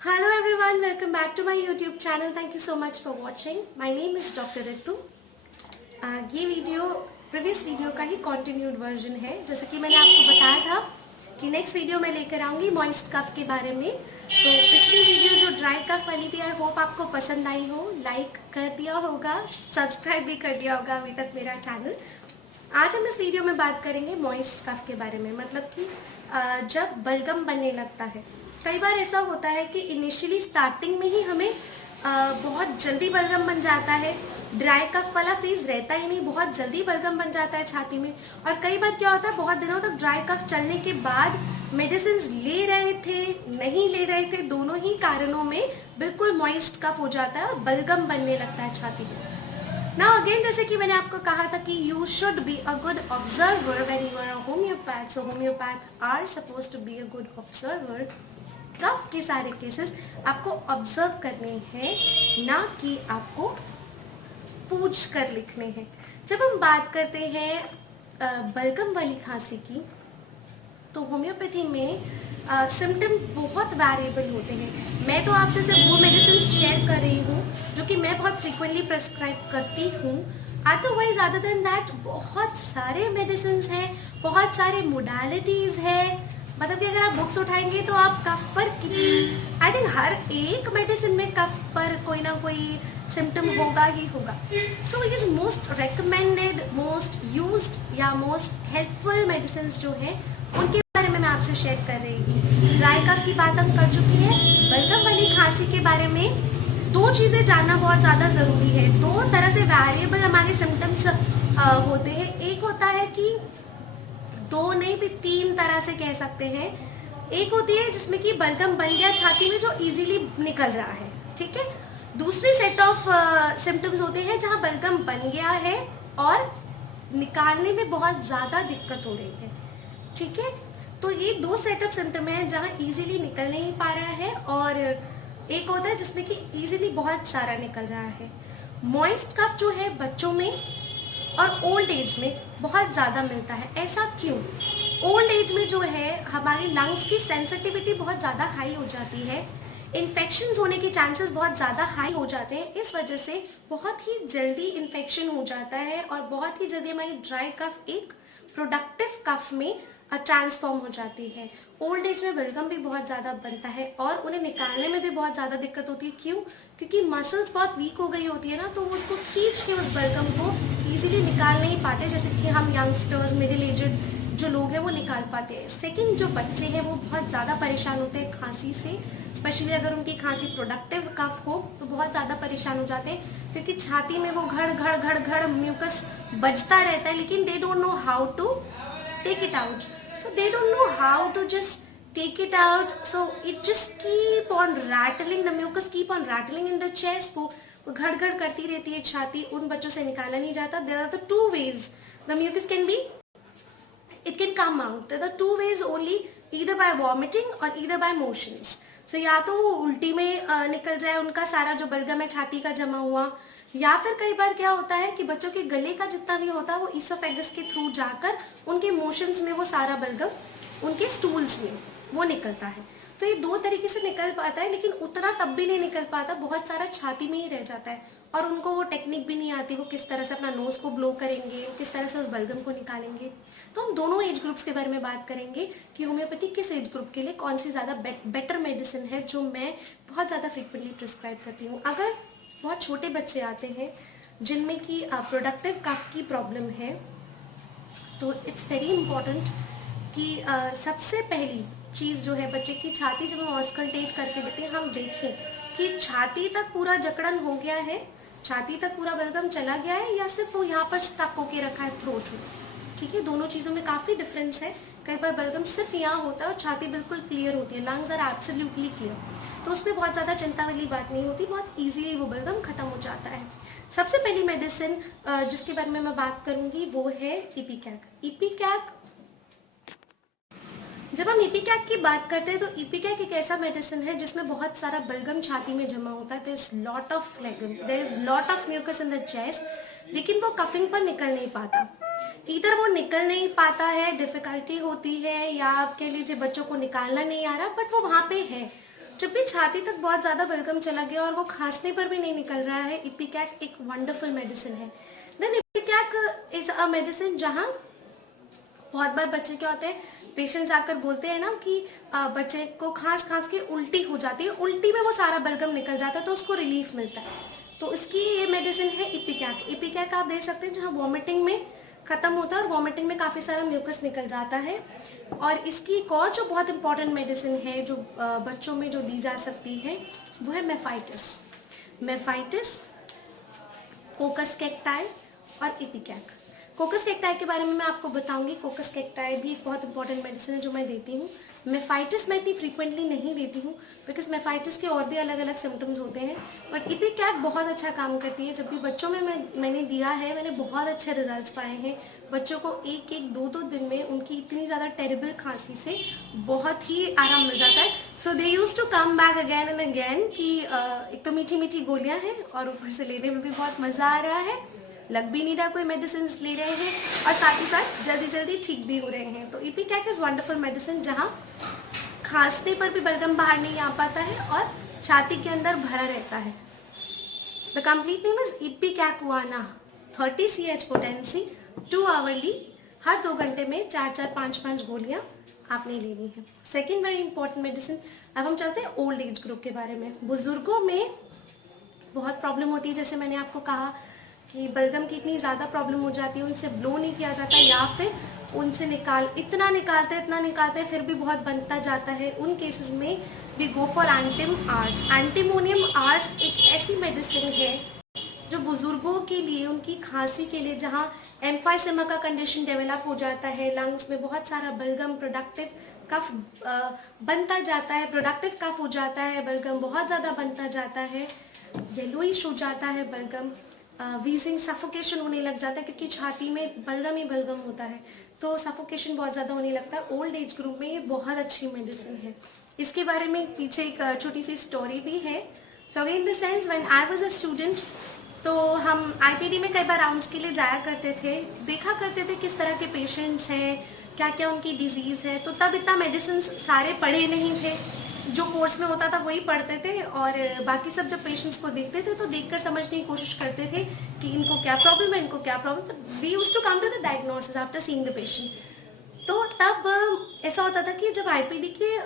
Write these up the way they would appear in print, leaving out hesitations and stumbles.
Hello everyone, welcome back to my YouTube channel. Thank you so much for watching. My name is Dr. Ritu. ये video previous video का ही continued version है। जैसे कि मैंने आपको बताया था कि नेक्स्ट वीडियो मैं लेकर आऊँगी मॉइस्ट कफ के बारे में। तो पिछली वीडियो जो ड्राई कफ वाली थी, आई होप आपको पसंद आई हो, लाइक कर दिया होगा, सब्सक्राइब भी कर दिया होगा अभी तक मेरा चैनल। आज हम इस वीडियो में बात करेंगे मॉइस्ट कफ के बारे में, मतलब कि जब बलगम बनने लगता है। कई बार ऐसा होता है कि इनिशियली स्टार्टिंग में ही हमें बहुत जल्दी बलगम बन जाता है, ड्राई कफ वाला फेज रहता ही नहीं, बहुत जल्दी बलगम बन जाता है छाती में। और कई बार क्या होता है, बहुत दिनों तक ड्राई कफ चलने के बाद मेडिसिन ले रहे थे, नहीं ले रहे थे, दोनों ही कारणों में बिल्कुल मॉइस्ट कफ हो जाता है और बलगम बनने लगता है छाती में। Now again, जैसे कि मैंने आपको कहा था कि you should be a good observer when you are a homeopath. So homeopath are supposed to be a good observer. कफ के सारे केसेस आपको ऑब्जर्व करने हैं, ना कि आपको पूछ कर लिखने हैं। जब हम बात करते हैं बलगम वाली खांसी की, तो होम्योपैथी में सिम्टम बहुत वेरिएबल होते हैं। मैं तो आपसे सिर्फ वो मेडिसिन शेयर कर रही हूँ जो कि मैं बहुत फ्रीक्वेंटली प्रेस्क्राइब करती हूँ। अदरवाइज अदर देन दैट बहुत सारे मेडिसिन हैं, बहुत सारे मोडालिटीज़ है। मतलब कि अगर आप बुक्स उठाएंगे तो आप कफ पर आई थिंक हर एक मेडिसिन में कफ पर कोई ना कोई सिम्टम होगा ही होगा। So it is most recommended, most used या मोस्ट हेल्पफुल मेडिसिन जो है उनके बारे में मैं आपसे शेयर कर रही हूँ। ड्राई कफ की बात हम कर चुकी हैं। बलगम वाली खांसी के बारे में दो चीज़ें जानना बहुत ज़्यादा ज़रूरी है। दो तरह से वेरिएबल हमारे सिम्टम्स होते हैं। एक होता है कि दो नहीं भी तीन तरह से कह सकते हैं। एक होती है जिसमें कि बलगम बन गया छाती में जो इजीली निकल रहा है, ठीक है। दूसरी सेट ऑफ सिम्टम्स होते हैं जहाँ बलगम बन गया है और निकालने में बहुत ज़्यादा दिक्कत हो रही है, ठीक है। तो ये दो सेट ऑफ सिम्टम है जहाँ इजीली निकल नहीं पा रहा है, और एक होता है जिसमें कि इजीली बहुत सारा निकल रहा है। मॉइस्ट कफ जो है बच्चों में और ओल्ड एज में बहुत ज़्यादा मिलता है। ऐसा क्यों? ओल्ड एज में जो है हमारी लंग्स की सेंसिटिविटी बहुत ज़्यादा हाई हो जाती है, इन्फेक्शंस होने के चांसेस बहुत ज़्यादा हाई हो जाते हैं। इस वजह से बहुत ही जल्दी इन्फेक्शन हो जाता है और बहुत ही जल्दी हमारी ड्राई कफ एक प्रोडक्टिव कफ में ट्रांसफॉर्म हो जाती है। ओल्ड एज में बलगम भी बहुत ज़्यादा बनता है और उन्हें निकालने में भी बहुत ज़्यादा दिक्कत होती है। क्यों? क्योंकि मसल्स बहुत वीक हो गई होती है ना, तो वो उसको खींच के उस बलगम को इजीली निकाल नहीं पाते, जैसे कि हम यंगस्टर्स, मिडिल एजड जो लोग हैं वो निकाल पाते हैं। सेकंड, जो बच्चे हैं वो बहुत ज़्यादा परेशान होते हैं खांसी से, स्पेशली अगर उनकी खांसी प्रोडक्टिव कफ हो तो बहुत ज़्यादा परेशान हो जाते हैं, क्योंकि छाती में वो घड़ घड़ घड़ घड़ म्यूकस बजता रहता है, लेकिन they don't know how to take it out. So they don't know how to just take it out. So it just keep on rattling, the mucus keep on rattling in the chest. वो घड़ घड़ करती रहती है छाती, उन बच्चों से निकाला नहीं जाता। There are the two ways the mucus can be, it can come out. There are two ways only, either by vomiting or either by motions. So या तो वो उल्टी में निकल जाए उनका सारा जो बलगम है छाती का जमा हुआ, या फिर कई बार क्या होता है कि बच्चों के गले का जितना भी होता है वो इसोफेगस के थ्रू जाकर उनके मोशंस में वो सारा बलगम उनके स्टूल्स में वो निकलता है। तो ये दो तरीके से निकल पाता है, लेकिन उतना तब भी नहीं निकल पाता, बहुत सारा छाती में ही रह जाता है और उनको वो टेक्निक भी नहीं आती, वो किस तरह से अपना नोज को ब्लो करेंगे, किस तरह से उस बलगम को निकालेंगे। तो हम दोनों एज ग्रुप्स के बारे में बात करेंगे कि होम्योपैथी किस एज ग्रुप के लिए कौन सी ज़्यादा बेटर मेडिसिन है, जो मैं बहुत ज़्यादा फ्रिक्वेंटली प्रिस्क्राइब करती हूँ। अगर बहुत छोटे बच्चे आते हैं जिनमें कि प्रोडक्टिव कफ की प्रॉब्लम है, तो इट्स वेरी इम्पॉर्टेंट कि सबसे पहली चीज़ जो है बच्चे की छाती जब हम ऑस्कल्टेट करके देते हैं, हम देखें कि छाती तक पूरा जकड़न हो गया है, छाती तक पूरा बलगम चला गया है, या सिर्फ वो यहाँ पर स्टक होके रखा है थ्रोट में। ठीक है, दोनों चीज़ों में काफ़ी डिफरेंस है। कई बार बलगम सिर्फ यहाँ होता है और छाती बिल्कुल क्लियर होती है, लंग्स आर एब्सोल्युटली क्लियर, तो उसमें बहुत ज़्यादा चिंता वाली बात नहीं होती, बहुत ईजीली वो बलगम खत्म हो जाता है। सबसे पहली मेडिसिन जिसके बारे में मैं बात करूँगी वो है इपिकैक। इपिकैक, जब हम इपिकैक की बात करते हैं तो इपिकैक एक ऐसा मेडिसिन है जिसमें बहुत सारा बलगम छाती में जमा होता है। There is lot of phlegm, there is lot of mucus in the chest, लेकिन वो कफिंग पर निकल नहीं पाता। इधर वो निकल नहीं पाता है, डिफिकल्टी होती है, या आप कह लीजिए बच्चों को निकालना नहीं आ रहा, बट वो वहाँ पे है। जब भी छाती तक बहुत ज़्यादा बलगम चला गया और वो खांसने पर भी नहीं निकल रहा है, इपिकैक एक वंडरफुल मेडिसिन है। Then ipecac is a medicine जहाँ बहुत बार बच्चे क्या होते हैं, पेशेंट्स आकर बोलते हैं ना कि बच्चे को खांस खांस के उल्टी हो जाती है, उल्टी में वो सारा बलगम निकल जाता है तो उसको रिलीफ मिलता है। तो इसकी ये मेडिसिन है इपिकैक। इपिकैक आप दे सकते हैं जहाँ वॉमिटिंग में ख़त्म होता है और वॉमिटिंग में काफ़ी सारा म्यूकस निकल जाता है। और इसकी एक और जो बहुत इंपॉर्टेंट मेडिसिन है जो बच्चों में जो दी जा सकती है वो है मेफाइटिस। मेफाइटिस, कोकस कैक्टाई और इपिकैक। कोकस कैक्टाई के बारे में मैं आपको बताऊंगी। कोकस कैक्टाई भी एक बहुत इंपॉर्टेंट मेडिसिन है जो मैं देती हूँ। मेफाइटिस मैं इतनी फ्रीक्वेंटली नहीं देती हूँ बिकॉज मेफाइटिस के और भी अलग अलग सिम्टम्स होते हैं, बट इपिकैक बहुत अच्छा काम करती है। जब भी बच्चों में मैंने दिया है, मैंने बहुत अच्छे रिजल्ट्स पाए हैं। बच्चों को एक एक दो दो दिन में उनकी इतनी ज़्यादा टेरिबल खांसी से बहुत ही आराम मिल जाता है। So they use to come back again and again कि एक तो मीठी मीठी गोलियाँ हैं और ऊपर से लेने में भी बहुत मज़ा आ रहा है, लग भी नहीं रहा कोई मेडिसिन ले रहे हैं और साथ ही साथ जल्दी जल्दी ठीक भी हो रहे हैं। तो इपिकैक इज़ वंडरफुल मेडिसिन जहाँ खांसने पर भी बलगम बाहर नहीं आ पाता है और छाती के अंदर भरा रहता है। The complete name is ipecacuanha. 30 CH potency 2 hourly, हर 2 घंटे में 4-4, 5-5 गोलियाँ आपने लेनी है। Second very important medicine. अब हम चलते हैं ओल्ड एज ग्रुप के बारे में। बुजुर्गों में बहुत प्रॉब्लम होती है, जैसे मैंने आपको कहा कि बलगम की इतनी ज़्यादा प्रॉब्लम हो जाती है, उनसे ब्लो नहीं किया जाता या फिर उनसे इतना निकालते हैं फिर भी बहुत बनता जाता है। उन केसेस में we go for antim ars. Antimonium ars एक ऐसी मेडिसिन है जो बुजुर्गों के लिए, उनकी खांसी के लिए, जहाँ एम्फाइसेमा का कंडीशन डेवलप हो जाता है, लंग्स में बहुत सारा बलगम, प्रोडक्टिव कफ बनता जाता है, प्रोडक्टिव कफ हो जाता है, बलगम बहुत ज़्यादा बनता जाता है, येलोइश हो जाता है बलगम, वीजिंग, सफोकेशन होने लग जाता है क्योंकि छाती में बलगम ही बलगम होता है, तो सफोकेशन बहुत ज़्यादा होने लगता है। ओल्ड एज ग्रुप में ये बहुत अच्छी मेडिसिन है। इसके बारे में पीछे एक छोटी सी स्टोरी भी है। So again the sense when I was a student, तो हम आईपीडी में कई बार राउंड्स के लिए जाया करते थे, देखा करते थे किस तरह के पेशेंट्स हैं, क्या क्या उनकी डिजीज़ है। तो तब इतना मेडिसिन सारे पढ़े नहीं थे, जो कोर्स में होता था वही पढ़ते थे और बाकी सब जब पेशेंट्स को देखते थे तो देखकर समझने की कोशिश करते थे कि इनको क्या प्रॉब्लम है, इनको क्या problem. We used to come to the diagnosis after seeing the patient. तो तब ऐसा होता था कि जब आईपीडी के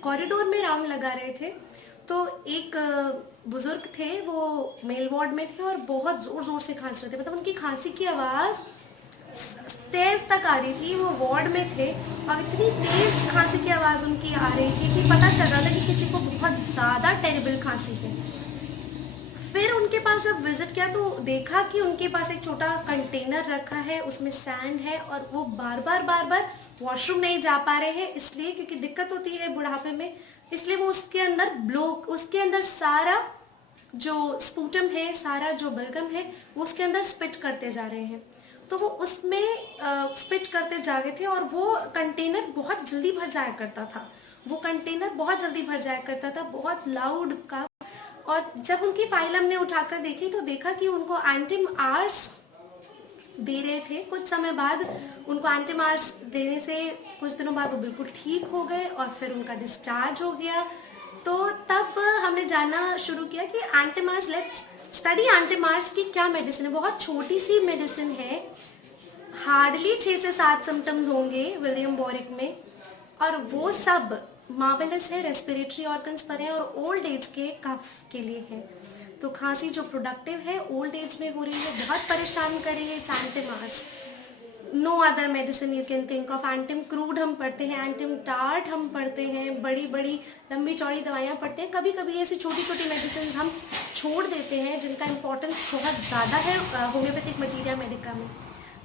कॉरिडोर में राउंड लगा रहे थे तो एक बुजुर्ग थे, वो मेल वार्ड में थे और बहुत ज़ोर ज़ोर से खांस रहे थे। मतलब उनकी खांसी की आवाज़ स्टेयर्स तक आ रही थी, वो वार्ड में थे और इतनी तेज खांसी की आवाज़ उनकी आ रही थी कि पता चल रहा था कि किसी को बहुत ज़्यादा टेरिबल खांसी है। फिर उनके पास जब विजिट किया तो देखा कि उनके पास एक छोटा कंटेनर रखा है, उसमें सैंड है और वो बार बार वॉशरूम नहीं जा पा रहे हैं, इसलिए क्योंकि दिक्कत होती है बुढ़ापे में, इसलिए वो उसके अंदर सारा जो स्पूटम है, सारा जो बलगम है वो उसके अंदर स्पिट करते जा रहे हैं। तो वो उसमें स्पिट करते जा रहे थे और वो कंटेनर बहुत जल्दी भर जाया करता था, बहुत लाउड का। और जब उनकी फाइल हमने उठाकर देखी तो देखा कि उनको एंटिम आर्स दे रहे थे। कुछ समय बाद उनको एंटिम आर्स देने से कुछ दिनों बाद वो बिल्कुल ठीक हो गए और फिर उनका डिस्चार्ज हो गया। तो तब हमने जानना शुरू किया कि एंटिमार्स, लेट्स स्टडी एंटिमार्स की क्या मेडिसिन है। बहुत छोटी सी मेडिसिन है, हार्डली 6 से 7 सिम्टम्स होंगे विलियम बॉरिक में, और वो सब मार्वेलस है, रेस्पिरेटरी ऑर्गन्स पर है और ओल्ड एज के कफ के लिए है। तो खांसी जो प्रोडक्टिव है ओल्ड एज में हो रही है, बहुत परेशान कर रही है, antim ars. No other medicine you can think of. Antim crude हम पढ़ते हैं, एंटिम टार्ट हम पढ़ते हैं, बड़ी बड़ी लंबी चौड़ी दवाइयाँ पढ़ते हैं। कभी कभी ऐसी छोटी छोटी मेडिसिन हम छोड़ देते हैं जिनका इंपॉर्टेंस बहुत ज़्यादा है होम्योपैथिक मटीरिया मेडिका में।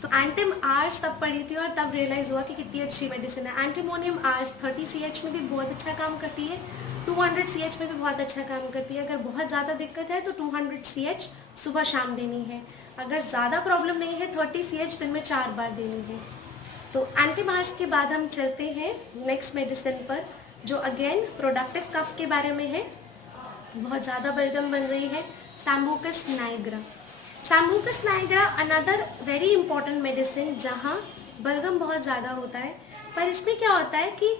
तो एंटिम आर्स तब पढ़ी थी और तब रियलाइज़ हुआ कि कितनी अच्छी मेडिसिन है। एंटीमोनियम आर्स 30 CH में भी बहुत अच्छा काम करती है, 200 CH में भी बहुत अच्छा काम करती है। अगर बहुत ज़्यादा दिक्कत है तो 200 CH सुबह शाम देनी है। अगर ज़्यादा प्रॉब्लम नहीं है 30 CH दिन में 4 बार देनी है। तो एंटीमार्स के बाद हम चलते हैं नेक्स्ट मेडिसिन पर, जो अगेन प्रोडक्टिव कफ के बारे में है। बहुत ज़्यादा बलगम बन रही है, sambucus nigra. Sambucus nigra another very important medicine जहाँ बलगम बहुत ज़्यादा होता है, पर इसमें क्या होता है कि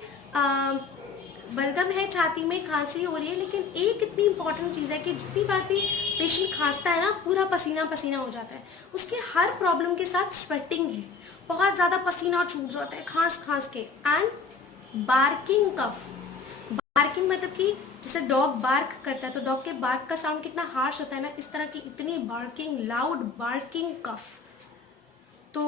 बलगम है, छाती में खांसी हो रही है, लेकिन एक इतनी इंपॉर्टेंट चीज़ है कि जितनी बार भी पेशेंट खांसता है ना, पूरा पसीना पसीना हो जाता है। उसके हर प्रॉब्लम के साथ स्वेटिंग है, बहुत ज़्यादा पसीना छूट जाता है खांस खांस के। एंड बार्किंग कफ, बार्किंग मतलब कि जैसे डॉग बार्क करता है तो डॉग के बार्क का साउंड कितना हार्श होता है ना, इस तरह की इतनी बार्किंग, लाउड बार्किंग कफ। तो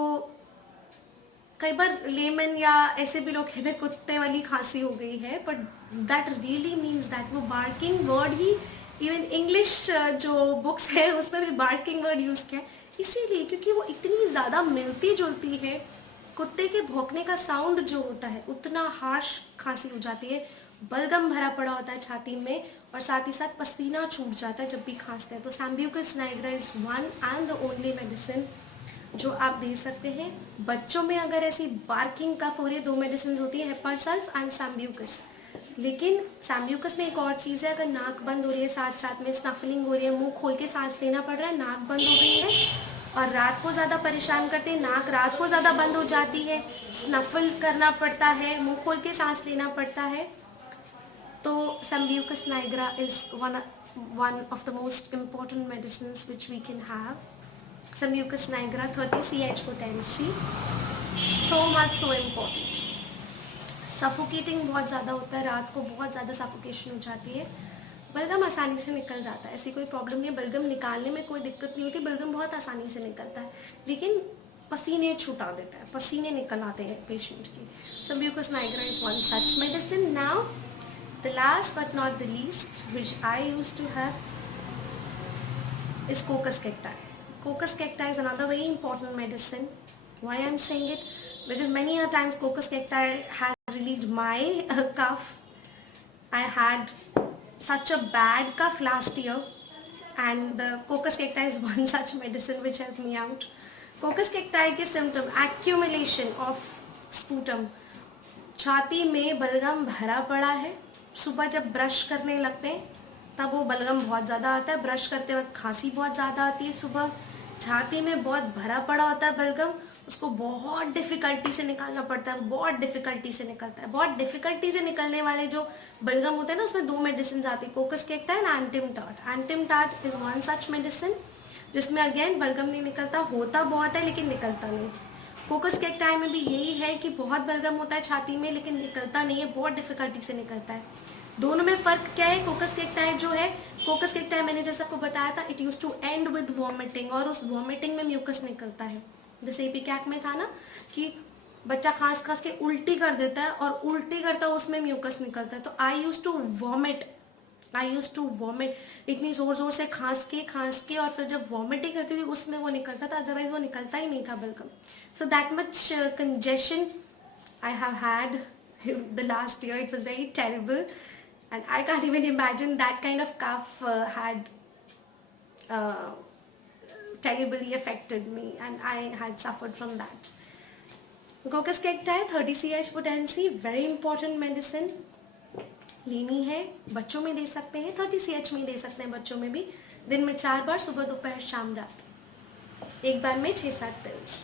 कई बार लेमन या ऐसे भी लोग कहते हैं कुत्ते वाली खांसी हो गई है, but that really means that वो बार्किंग वर्ड ही, इवन इंग्लिश जो बुक्स है उसमें भी बार्किंग वर्ड यूज़ किया है, इसीलिए क्योंकि वो इतनी ज़्यादा मिलती जुलती है। कुत्ते के भौंकने का साउंड जो होता है उतना हार्श खांसी हो जाती है, बलगम भरा पड़ा होता है छाती में, और साथ ही साथ पसीना छूट जाता है जब भी खांसते हैं। तो sambucus nigra is one and the only medicine जो आप दे सकते हैं। बच्चों में अगर ऐसी बार्किंग कफ हो रही है, 2 मेडिसिन होती है, हेपरसल्फ एंड सैम्ब्यूकस। लेकिन सैम्ब्यूकस में एक और चीज़ है, अगर नाक बंद हो रही है, साथ साथ में स्नफलिंग हो रही है, मुंह खोल के सांस लेना पड़ रहा है, नाक बंद हो गई है और रात को ज़्यादा परेशान करते हैं, नाक रात को ज़्यादा बंद हो जाती है, स्नफल करना पड़ता है, मुंह खोल के सांस लेना पड़ता है, तो sambucus nigra is one of the most important medicines which we can have. Sambucus nigra 30 ch potency, so much so important. Suffocating बहुत ज़्यादा होता है, रात को बहुत ज़्यादा सफोकेशन हो जाती है। बलगम आसानी से निकल जाता है, ऐसी कोई प्रॉब्लम नहीं है, बलगम निकालने में कोई दिक्कत नहीं होती, बलगम बहुत आसानी से निकलता है, लेकिन पसीने छुटा देता है, पसीने निकल आते हैं पेशेंट की। Sambucus nigra is one such medicine. Now the last but not the least which I used to have is Coccus cacti. Coccus cacti is another very important medicine. Why I am saying it? Because many a times Coccus cacti has relieved my cough. I had such a bad cough last year, and the Coccus cacti is one such medicine which helped me out. Coccus cacti के symptom accumulation of sputum, छाती में बलगम भरा पड़ा है, सुबह जब brush करने लगते हैं तब वो बलगम बहुत ज़्यादा आता है, ब्रश करते वक्त खांसी बहुत ज़्यादा आती है, सुबह छाती में बहुत भरा पड़ा होता है बलगम, उसको बहुत डिफ़िकल्टी से निकालना पड़ता है, बहुत डिफ़िकल्टी से निकलता है। बहुत डिफ़िकल्टी से निकलने वाले जो बलगम होते हैं ना, उसमें 2 मेडिसिन आती है, coccus cacti and antim tart. Antim tart is one such medicine जिसमें अगेन बलगम नहीं निकलता, होता बहुत है लेकिन निकलता नहीं। कोकस कैक्टाई में भी यही है कि बहुत बलगम होता है छाती में लेकिन निकलता नहीं है, बहुत डिफ़िकल्टी से निकलता है। दोनों में फ़र्क क्या है? कोकस कैक्टाई जो है, कोकस कैक्टाई मैंने जैसे आपको बताया था, it use to end with vomiting, और उस वॉमिटिंग में म्यूकस निकलता है। जैसे इपिकैक में था ना कि बच्चा खांस खांस के उल्टी कर देता है और उल्टी करता है उसमें म्यूकस निकलता है। तो आई यूज टू वॉमिट इतनी ज़ोर ज़ोर से खांस के और फिर जब वॉमिटिंग करती थी उसमें वो निकलता था, अदरवाइज वो निकलता ही नहीं था बलगम। So that much congestion I have had the last year, it was very terrible and I can't even imagine that kind of cough had terribly affected me, and I had suffered from that. Coccus cacti 30 ch potency, very important medicine, लेनी है, बच्चों में दे सकते हैं, 30 ch में दे सकते हैं बच्चों में भी, दिन में 4 बार, सुबह दोपहर शाम रात, एक बार में 6-7 पिल्स।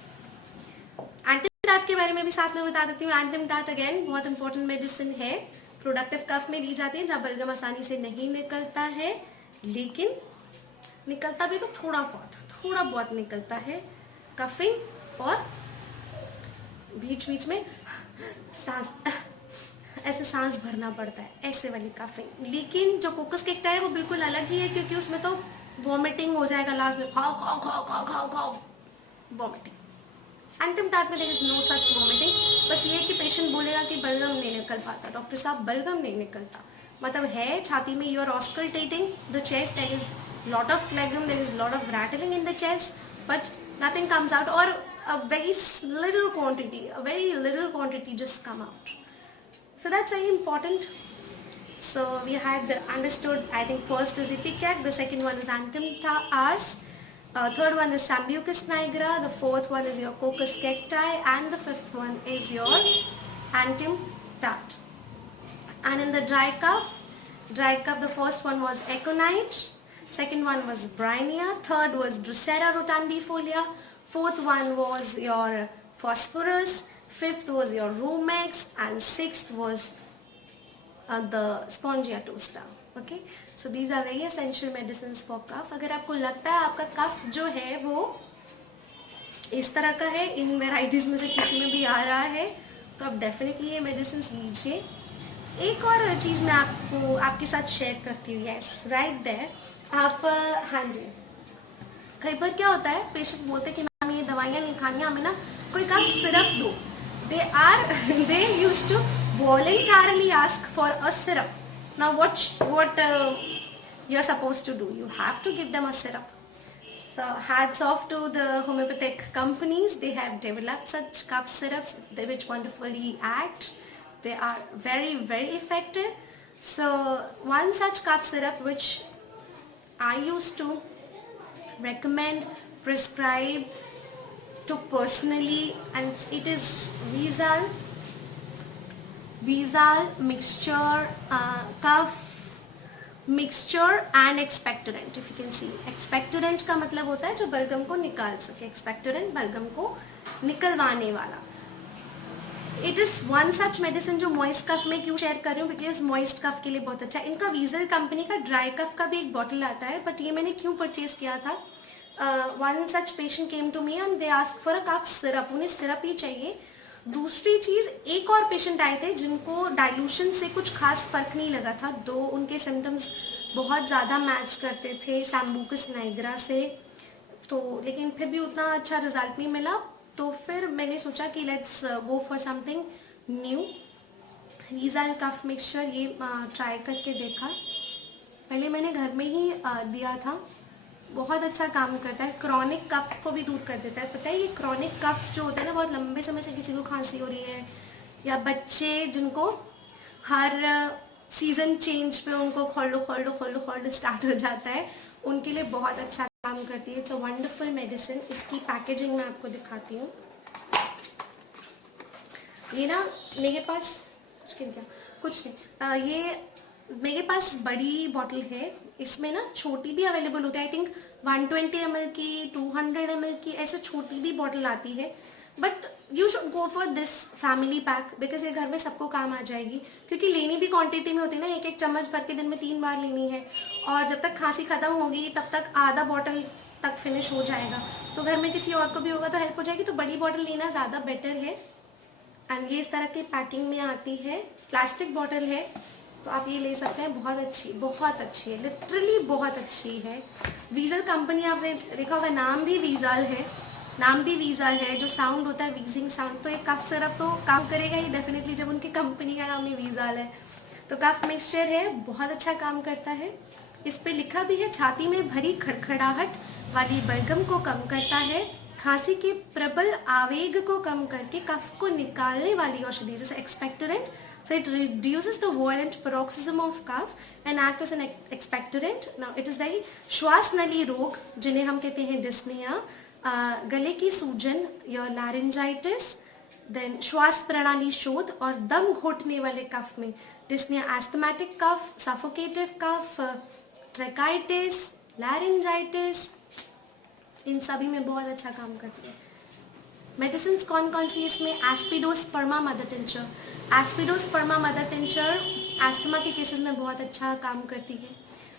एंटिमटाट के बारे में भी साथ में बता देती हूँ। एंटिमटाट अगेन बहुत इंपॉर्टेंट मेडिसिन है, प्रोडक्टिव कफ में दी जाती है जहाँ बलगम आसानी से नहीं निकलता है, लेकिन निकलता भी तो थोड़ा बहुत निकलता है, कफिंग और बीच बीच में सांस, ऐसे सांस भरना पड़ता है, ऐसे वाली कफिंग। लेकिन जो कोकस कैक्टा है वो बिल्कुल अलग ही है, क्योंकि उसमें तो वॉमिटिंग हो जाएगा लास्ट में, खाओ खाओ खाओ खाओ खाओ खाओ, वॉमिटिंग। एंटिमटाट में there is no such vomiting, बस ये कि पेशेंट बोलेगा कि बलगम नहीं निकल पाता, डॉक्टर साहब बलगम नहीं निकलता, मतलब है छाती में, you are auscultating the chest, there is lot of phlegm, there is lot of rattling in the chest, but nothing comes out, और a very little quantity just come out. So that's very important. So we had understood, I think first is ipecac, the second one is Antimta-Ars, third one is Sambucus nigra, the fourth one is your Coccus cacti, and the fifth one is your Antim-Tat. And in the dry cough, the first one was Aconite, second one was Brynia, third was Drosera rotundifolia, fourth one was your Phosphorus, fifth was your Rumex, and sixth was the Spongiatosta. Okay, so these are very essential medicines for cough. अगर आपको लगता है आपका कफ जो है वो इस तरह का है, इन वेराइटीज़ में से किसी में भी आ रहा है, तो आप डेफिनेटली ये मेडिसिन लीजिए. एक और चीज़ मैं आपके साथ शेयर करती हूँ. Yes, right there. आप हाँ जी, कई बार क्या होता है, पेशेंट बोलते हैं कि मैम ये दवाइयाँ नहीं खानी, हमें ना कोई कफ सिरप दो. They use to voluntarily ask for a syrup. Now what you're supposed to do? You have to give them a syrup. So hats off to the homeopathic companies. They have developed such cough syrups which wonderfully act. They are very, very effective. So one such cough syrup which I used to recommend, prescribe to personally, and it is Vizal mixture, cough mixture and expectorant. If you can see, expectorant का मतलब होता है जो बलगम को निकाल सके, expectorant बलगम को निकलवाने वाला. It is one such medicine जो मॉइस्ट कफ में क्यों शेयर कर रही हूँ, बिकॉज मॉइस्ट कफ के लिए बहुत अच्छा है. इनका वीजल कंपनी का ड्राई कफ का भी एक बॉटल आता है, बट ये मैंने क्यों परचेज किया था, one such patient came to me and they ask for a cough syrup. उन्हें सिरप ही चाहिए. दूसरी चीज़, एक और पेशेंट आए थे जिनको डाइल्यूशन से कुछ खास फर्क नहीं लगा था, दो उनके सिम्टम्स बहुत ज़्यादा मैच करते थे सैम्बुकस नाइग्रा से, तो लेकिन फिर भी उतना अच्छा रिजल्ट नहीं मिला. तो फिर मैंने सोचा कि let's go for something new. Wheezal cough mixture ये ट्राई करके देखा. पहले मैंने घर में ही दिया था. बहुत अच्छा काम करता है, क्रॉनिक कफ को भी दूर कर देता है. पता है ये क्रॉनिक कफ्स जो होते हैं ना, बहुत लंबे समय से किसी को खांसी हो रही है, या बच्चे जिनको हर सीज़न चेंज पे उनको खोल्ड स्टार्ट हो जाता है, उनके लिए बहुत अच्छा काम करती है. It's a wonderful medicine. इसकी पैकेजिंग मैं आपको दिखाती हूँ. ये ना मेरे पास कुछ नहीं, ये मेरे पास बड़ी बॉटल है. इसमें ना छोटी भी अवेलेबल होती है, आई थिंक 120 ml की, 200 ml की, ऐसे छोटी भी बॉटल आती है. But you should go for this family pack, because ये घर में सबको काम आ जाएगी, क्योंकि लेनी भी क्वांटिटी में होती है ना. एक एक चम्मच भर के दिन में 3 बार लेनी है, और जब तक खांसी ख़त्म होगी तब तक आधा बॉटल तक फिनिश हो जाएगा. तो घर में किसी और को भी होगा तो हेल्प हो जाएगी. तो बड़ी बॉटल लेना ज़्यादा बेटर है. एंड ये इस तरह की पैकिंग में आती है, प्लास्टिक बॉटल है, तो आप ये ले सकते हैं. बहुत अच्छी है, लिटरली बहुत अच्छी है. वीज़ल कंपनी, आपने देखा होगा नाम भी वीज़ल है, जो साउंड होता है वीजिंग साउंड. तो ये कफ सिरप तो काम करेगा ही डेफिनेटली जब उनकी कंपनी का नाम ही वीज़ल है. तो कफ मिक्सचर है, बहुत अच्छा काम करता है. इस पे लिखा भी है, छाती में भरी खड़खड़ाहट वाली बलगम को कम करता है, खांसी के प्रबल आवेग को कम करके कफ को निकालने वाली औषधि, जैसे expectorant. So it reduces the violent paroxysm of cough and act as an expectorant. Now it is very श्वास नली रोग जिन्हें हम कहते हैं डिस्निया, गले की सूजन या लैरिंजाइटिस, देन श्वास प्रणाली शोध और दम घोटने वाले कफ में डिस्निया, एस्थमेटिक कफ, सफोकेटिव कफ, ट्रेकाइटिस, लैरिंजाइटिस, इन सभी में बहुत अच्छा काम करती है. मेडिसिन कौन कौन सी इसमें, aspidosperma mother tincture. Aspidosperma mother tincture asthma के केसेस में बहुत अच्छा काम करती है.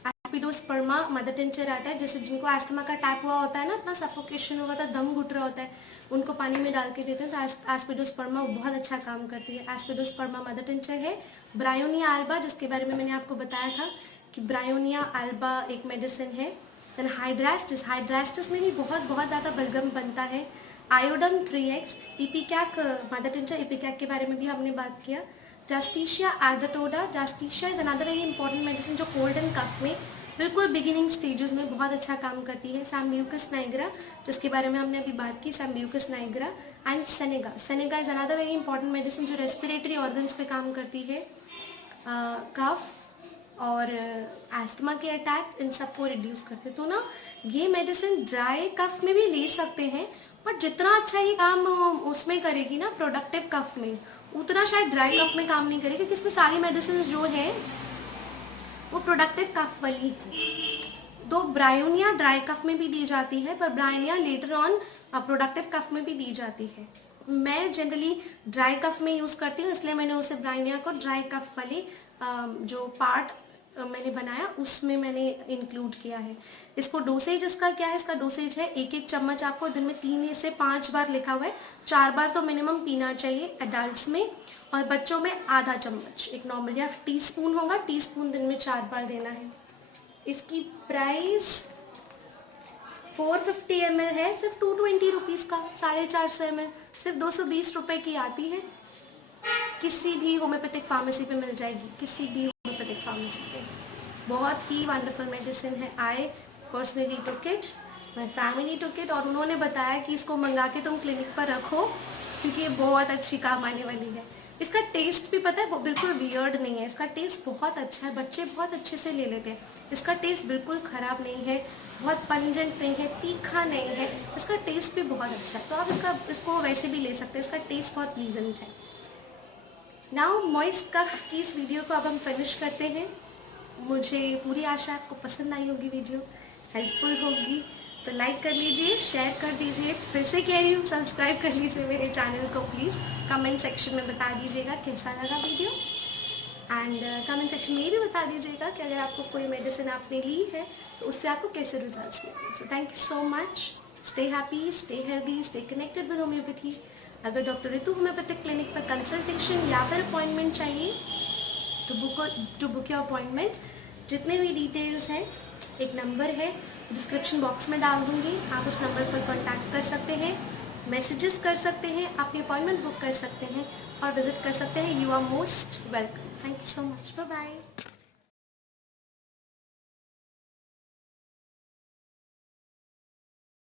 एस्पिडोस्पर्मा मदर टिंचर आता है, जैसे जिनको एस्थमा का अटैक हुआ होता है ना, इतना सफोकेशन हुआ था, दम घुट रहा होता है, उनको पानी में डाल के देते हैं, तो एस्पिडोस्पर्मा बहुत अच्छा काम करती है. एस्पिडोस्पर्मा मदर टिंचर है. ब्रायोनिया अल्बा, जिसके बारे में मैंने आपको बताया था कि ब्रायोनिया अल्बा एक मेडिसिन है. देन हाइड्रास्टिस में भी बहुत ज़्यादा बलगम बनता है. आयोडम 3x, इपिकैक मदर टिंचर, इपिकैक के बारे में भी हमने बात किया. जस्टिशिया एल्गटोडा, justicia is another very important medicine जो कोल्ड एंड कफ में बिल्कुल बिगिनिंग स्टेजेस में बहुत अच्छा काम करती है. सैम्ब्यूकस नाइग्रा, जिसके बारे में हमने अभी बात की, sambucus nigra. And senega is another very important medicine जो रेस्पिरेटरी ऑर्गन्स पे काम करती है. कफ और एस्थमा के अटैक्स, इन सबको रिड्यूस करते हैं. तो ना ये मेडिसिन ड्राई कफ में भी ले सकते हैं, बट जितना अच्छा ये काम उसमें करेगी ना प्रोडक्टिव कफ में, उतना शायद ड्राई कफ में काम नहीं करेगी, क्योंकि इसमें सारी मेडिसिन जो है वो प्रोडक्टिव कफ वाली है. तो ब्रायोनिया ड्राई कफ में भी दी जाती है, पर bryonia later on productive cough में भी दी जाती है. मैं जनरली ड्राई कफ में यूज़ करती हूँ, इसलिए मैंने उसे ब्रायोनिया को ड्राई कफ वाली जो पार्ट मैंने बनाया उसमें मैंने इंक्लूड किया है। इसको डोसेज इसका क्या है, इसका डोसेज है 1-1 चम्मच आपको दिन में 3 से 5 बार लिखा हुआ है, 4 बार तो मिनिमम पीना चाहिए एडल्ट्स में, और बच्चों में आधा चम्मच, एक नॉर्मल या टीस्पून होगा, टीस्पून दिन में 4 बार देना है। इसकी प्राइस 450 ml है, सिर्फ 220 रुपीज़ का, 450 ml सिर्फ 220 रुपये की आती है। किसी भी होम्योपैथिक फार्मेसी पे मिल जाएगी, किसी भी होम्योपैथिक फार्मेसी पे। बहुत ही वंडरफुल मेडिसिन है। I personally took it, my family took it, और उन्होंने बताया कि इसको मंगा के तुम क्लिनिक पर रखो क्योंकि ये बहुत अच्छी काम आने वाली है। इसका टेस्ट भी पता है, वो बिल्कुल वियर्ड नहीं है, इसका टेस्ट बहुत अच्छा है, बच्चे बहुत अच्छे से ले लेते हैं। इसका टेस्ट बिल्कुल ख़राब नहीं है, बहुत पंजेंट नहीं है, तीखा नहीं है, इसका टेस्ट भी बहुत अच्छा है। तो आप इसको वैसे भी ले सकते हैं, इसका टेस्ट बहुत प्लीजेंट है। नाउ मॉइस्ट कफ की इस वीडियो को अब हम फिनिश करते हैं। मुझे पूरी आशा आपको पसंद आई होगी, वीडियो हेल्पफुल होगी, तो लाइक कर लीजिए, शेयर कर दीजिए, फिर से कह रही हूँ सब्सक्राइब कर लीजिए मेरे चैनल को प्लीज़। कमेंट सेक्शन में बता दीजिएगा कैसा लगा वीडियो, एंड कमेंट सेक्शन में ये भी बता दीजिएगा कि अगर आपको कोई मेडिसिन आपने ली है तो उससे आपको कैसे रिजल्ट्स मिले। So thank you so much, stay happy, stay healthy, stay connected with homeopathy. अगर डॉक्टर ऋतु होम्योपैथिक क्लिनिक पर कंसल्टेशन या फिर अपॉइंटमेंट चाहिए टू बुक योर अपॉइंटमेंट, जितने भी डिटेल्स हैं, एक नंबर है डिस्क्रिप्शन बॉक्स में डाल दूँगी, आप उस नंबर पर कॉन्टैक्ट कर सकते हैं, मैसेजेस कर सकते हैं, अपनी अपॉइंटमेंट बुक कर सकते हैं और विजिट कर सकते हैं। You are most welcome. Thank you so much, bye bye.